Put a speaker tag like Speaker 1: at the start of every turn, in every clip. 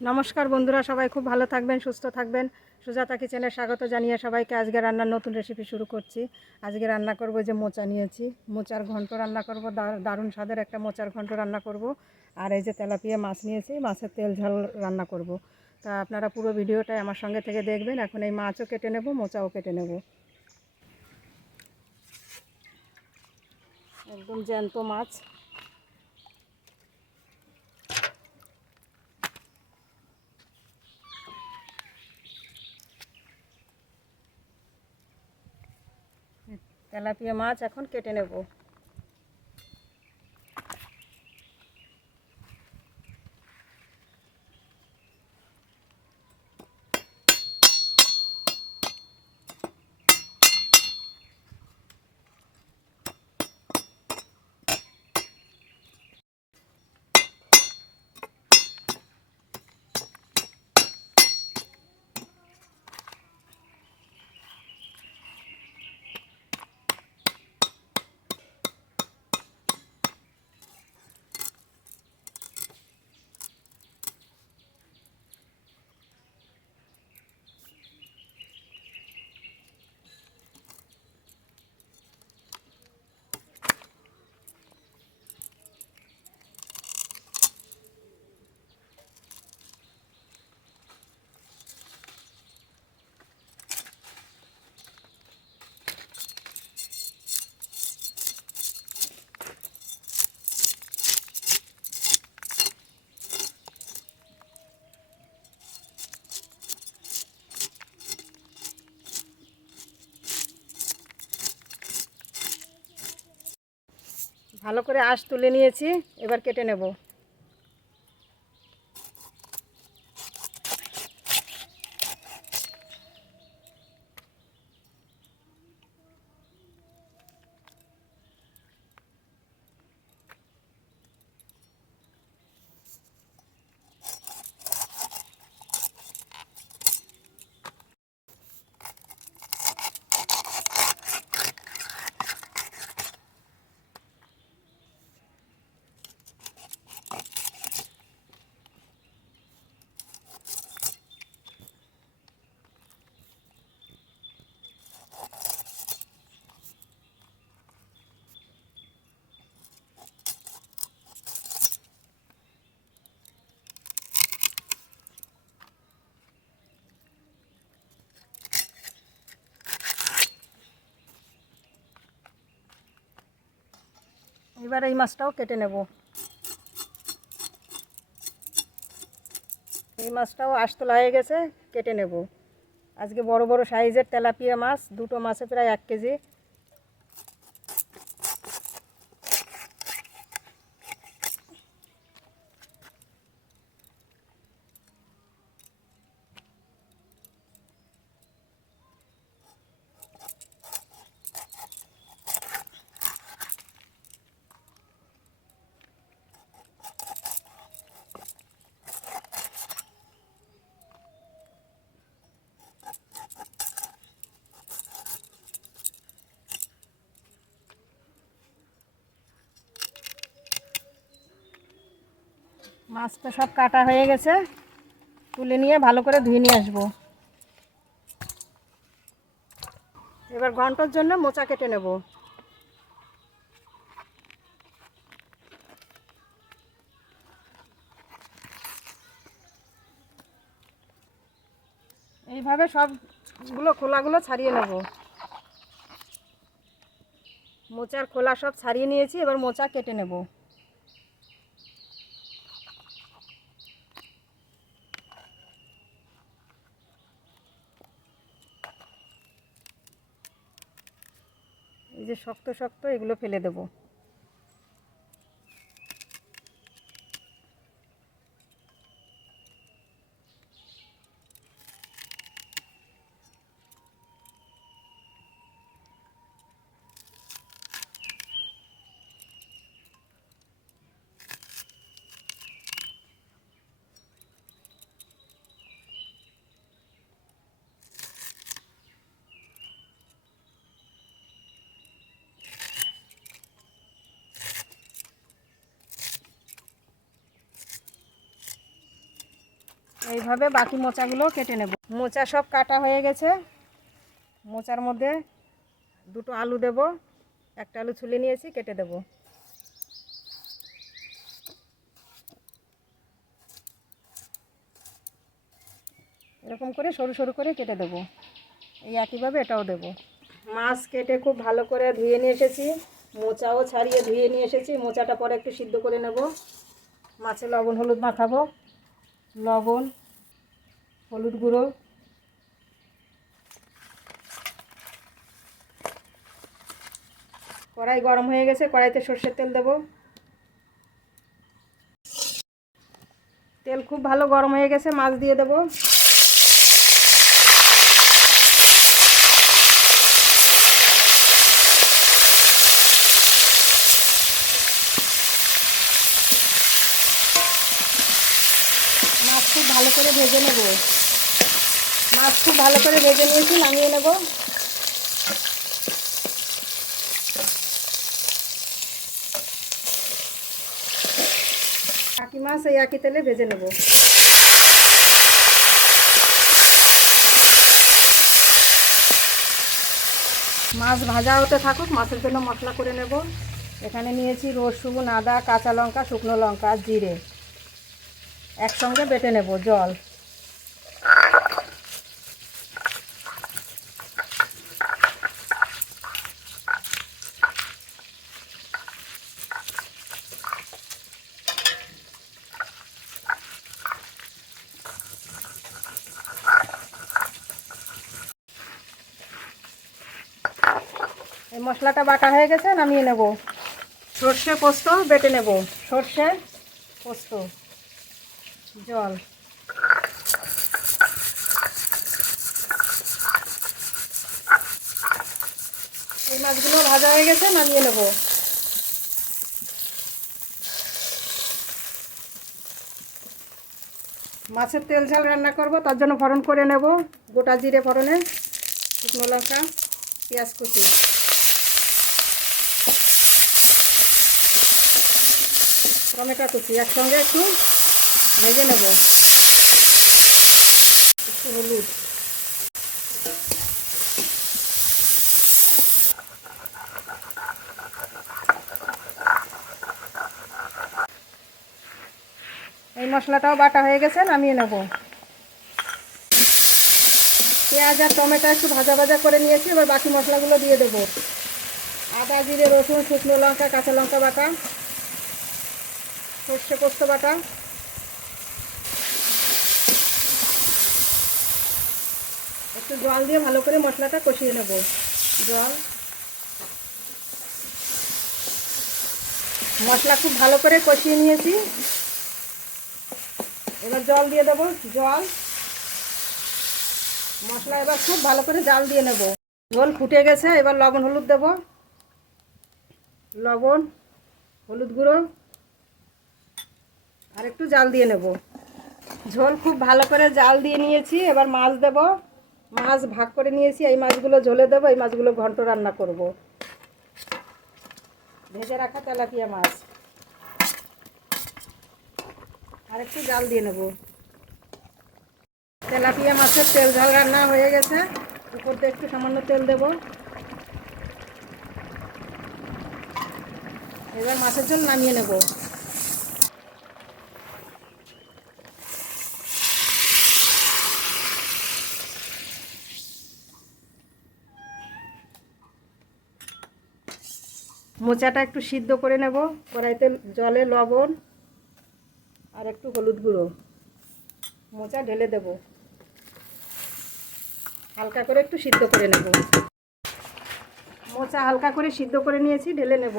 Speaker 1: নমস্কার বন্ধুরা, সবাই খুব ভালো থাকবেন, সুস্থ থাকবেন। সুজাতা কিচেনে স্বাগত জানিয়ে সবাইকে আজকে রান্নার নতুন রেসিপি শুরু করছি। আজকে রান্না করব যে মোচা নিয়েছি। মোচার ঘন্ট রান্না করব দারুণ স্বাদের একটা মোচার ঘন্ট রান্না করব। আর এই যে তেলাপিয়া মাছ নিয়েছি, মাছের তেল ঝাল রান্না করব। তা আপনারা পুরো ভিডিওটাই আমার সঙ্গে থেকে দেখবেন। এখন এই মাছও কেটে নেব, মোচাও কেটে নেব। একদম জ্যান্ত মাছ। তেলাপিয়া মাছ এখন কেটে নেব। ভালো করে আঁশ তুলে নিয়েছি এবার কেটে নেব। এবার এই মাছটাও কেটে নেব। এই মাছটাও আস্তলা হয়ে গেছে, কেটে নেব। আজকে বড় বড় সাইজের তেলাপিয়া মাছ, দুটো মাছে প্রায় এক কেজি। মাছটা সব কাটা হয়ে গেছে। তুলে নিয়ে ভালো করে ধুয়ে নিয়ে আসব। এবার ঘণ্টার জন্য মোচা কেটে নেব। এইভাবে সবগুলো খোলাগুলো ছাড়িয়ে নেব। মোচার খোলা সব ছাড়িয়ে নিয়েছি, এবার মোচা কেটে নেব। শক্ত শক্ত এগুলো ফেলে দেবো। এইভাবে বাকি মোচাগুলো কেটে নেব। মোচা সব কাটা হয়ে গেছে। মোচার মধ্যে দুটো আলু দেব, একটা আলু ছুলে নিয়েছি, কেটে দেব। এরকম করে সরু সরু করে কেটে দেব। এই একইভাবে এটাও দেব। মাছ কেটে খুব ভালো করে ধুয়ে নিয়ে এসেছি। মোচাও ছাড়িয়ে ধুয়ে নিয়ে এসেছি। মোচাটা পরে একটু সিদ্ধ করে নেব। মাছে লবণ, হলুদ মাখাবো। লবণ হলুদ গুঁড়ো। কড়াই গরম হয়ে গেছে, কড়াইতে সর্ষের তেল দেব। তেল খুব ভালো গরম হয়ে গেছে, মাছ দিয়ে দেব মাছ খুব ভালো করে ভেজে নেব। মাছ খুব ভালো করে ভেজে নিয়েছি, নামিয়ে নেব। কাকি মাছ এই একই তেলে ভেজে নেব। মাছ ভাজা হতে থাকুক, মাছের জন্য মশলা করে নেব। এখানে নিয়েছি রসুন, আদা, কাঁচা লঙ্কা, শুকনো লঙ্কা, জিরে। একসঙ্গে বেটে নেব জল। এই মশলাটা বাটা হয়ে গেছে, নামিয়ে নেব। সর্ষে পোস্ত বেটে নেব। সর্ষে পোস্ত, জল। এই মাছগুলো ভাজা হয়ে গেছে, নামিয়ে নেব। মাছের তেল ঝাল রান্না করব, তার জন্য ফোড়ন করে নেব। গোটা জিরে ফোড়নে, শুকনো লঙ্কা, পেঁয়াজ কুচি। টমেটো কুচি একসঙ্গে একটু ভেজে নেব। একটু হলুদ। এই মশলাটাও বাটা হয়ে গেছে, নামিয়ে নেব। পেঁয়াজ আর টমেটো একটু ভাজা ভাজা করে নিয়েছি, এবার বাকি মশলাগুলো দিয়ে দেবো। আদা, জিরে, রসুন, শুকনো লঙ্কা, কাঁচা লঙ্কা বাটা। সর্ষে পোস্ত বাটা। একটু জল দিয়ে ভালো করে মশলাটা কষিয়ে নেব। জল। মশলা খুব ভালো করে কষিয়ে নিয়েছি। এবার জল দিয়ে দেবো, জল। মশলা এবার খুব ভালো করে জাল দিয়ে নেব। ঝোল ফুটে গেছে, এবার লবণ হলুদ দেব। লবণ, হলুদ গুঁড়ো। আর একটু জাল দিয়ে নেব। ঝোল খুব ভালো করে জাল দিয়ে নিয়েছি, এবার মাছ দেব। মাছ ভাগ করে নিয়েছি, এই মাছগুলো ঝোলে দেবো, এই মাছগুলো ঘন্ট রান্না করব। ভেজে রাখা তেলাপিয়া মাছ। আর একটু জাল দিয়ে নেব। তেলাপিয়া মাছের তেল ঝাল রান্না হয়ে গেছে। উপর দিয়ে একটু সামান্য তেল দেব। এবার মাছের জল নামিয়ে নেব। মোচাটা একটু সিদ্ধ করে নেব। কড়াইতে জলে লবণ আর একটু হলুদ গুঁড়ো। মোচা ঢেলে দেব। হালকা করে একটু সিদ্ধ করে নেব। মোচা হালকা করে সিদ্ধ করে নিয়েছি, ঢেলে নেব।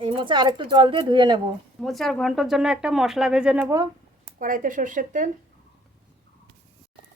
Speaker 1: এই মোচা আর একটু জল দিয়ে ধুয়ে নেব। মোচার ঘণ্টার জন্য একটা মশলা ভেজে নেব। কড়াইতে সর্ষের তেল।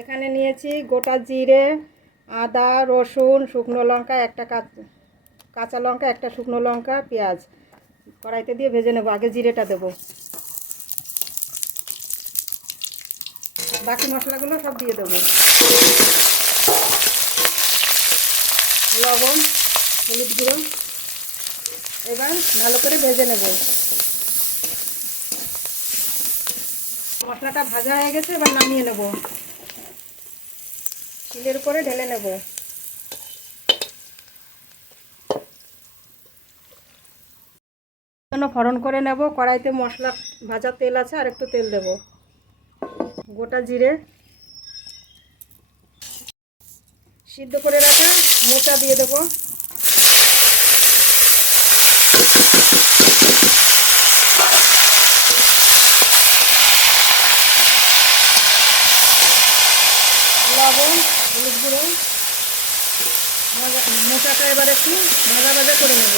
Speaker 1: এখানে নিয়েছি গোটা জিরে, আদা, রসুন, শুকনো লঙ্কা, একটা কাঁচা কাঁচা লঙ্কা, একটা শুকনো লঙ্কা, পেঁয়াজ। কড়াইতে দিয়ে ভেজে নেব, আগে জিরেটা দেবো। বাকি মশলাগুলো সব দিয়ে দেবো। লবণ, হলুদ গুঁড়ো। এবার ভালো করে ভেজে নেব। মশলাটা ভাজা হয়ে গেছে, এবার নামিয়ে নেব। শিলের উপরে ঢেলে নেব। জন্য ফড়ন করে নেব। কড়াইতে মশলা, ভাজা তেল আছে, আর একটু তেল দেব। গোটা জিরে সিদ্ধ করে রাখা মোচা দিয়ে দেবো। লবণ, হলুদ গুঁড়ো মোচাটা এবার একটু ভাজা ভাজা করে নেব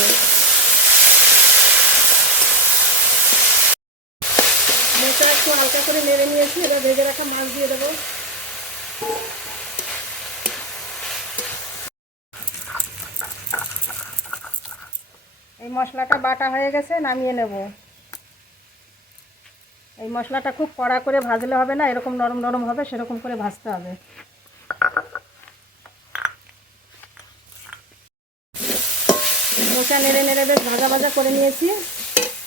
Speaker 1: মোচা একটু হালকা করে নেড়ে নিয়েছি এবার ভেজে রাখা মাছ দিয়ে দেবো। এই মশলাটা বাটা হয়ে গেছে, নামিয়ে নেব। এই মশলাটা খুব কড়া করে ভাজলে হবে না, এরকম নরম নরম হবে, সেরকম করে ভাজতে হবে। মোচা নেড়ে নেড়ে বেশ ভাজা ভাজা করে নিয়েছি।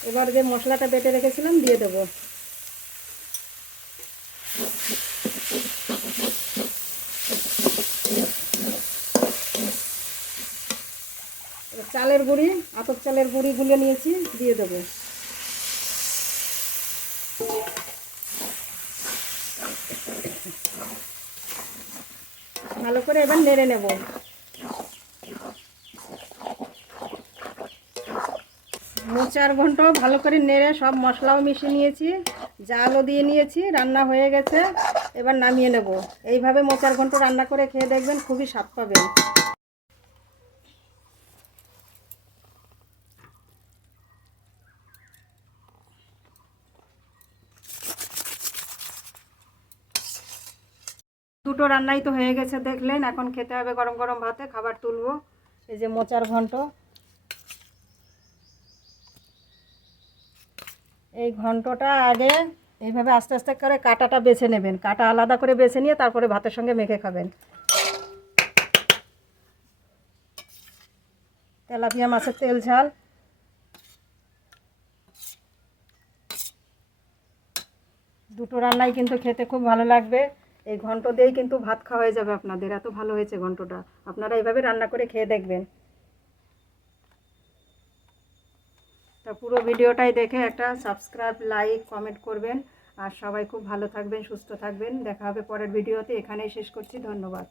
Speaker 1: এবার যে মশলাটা বেটে রেখেছিলাম, দিয়ে দেবো। চালের গুঁড়ি, আতপ চালের গুঁড়িগুলো নিয়েছি, দিয়ে দেবো। ভালো করে এবার নেড়ে নেব। মোচার ঘন্ট ভালো করে নেড়ে সব মশলাও মিশিয়ে নিয়েছি, জালও দিয়ে নিয়েছি, রান্না হয়ে গেছে। এবার নামিয়ে নেব। এইভাবে মোচার ঘন্ট রান্না করে খেয়ে দেখবেন খুবই স্বাদ পাবেন। দুটো রান্নাই তো হয়ে গেছে, দেখলেন। এখন খেতে হবে গরম গরম ভাতে, খাবার তুলবো। এই যে মোচার ঘন্ট। এই ঘন্টটা আগে এইভাবে আস্তে আস্তে করে কাটাটা বেছে নেবেন। কাটা আলাদা করে বেছে নিয়ে তারপরে ভাতের সঙ্গে মেখে খাবেন। তেলাপিয়া মাছের তেল ঝাল। দুটো রান্নাই কিন্তু খেতে খুব ভালো লাগবে। এই ঘন্ট দিয়েই কিন্তু ভাত খাওয়া হয়ে যাবে আপনাদের। এত ভালো হয়েছে ঘন্টটা। আপনারা এইভাবে রান্না করে খেয়ে দেখবেন। তা পুরো ভিডিওটাই দেখে একটা সাবস্ক্রাইব লাইক কমেন্ট করবেন। আর সবাই খুব ভালো থাকবেন, সুস্থ থাকবেন। দেখা হবে পরের ভিডিওতে। এখানেই শেষ করছি। ধন্যবাদ।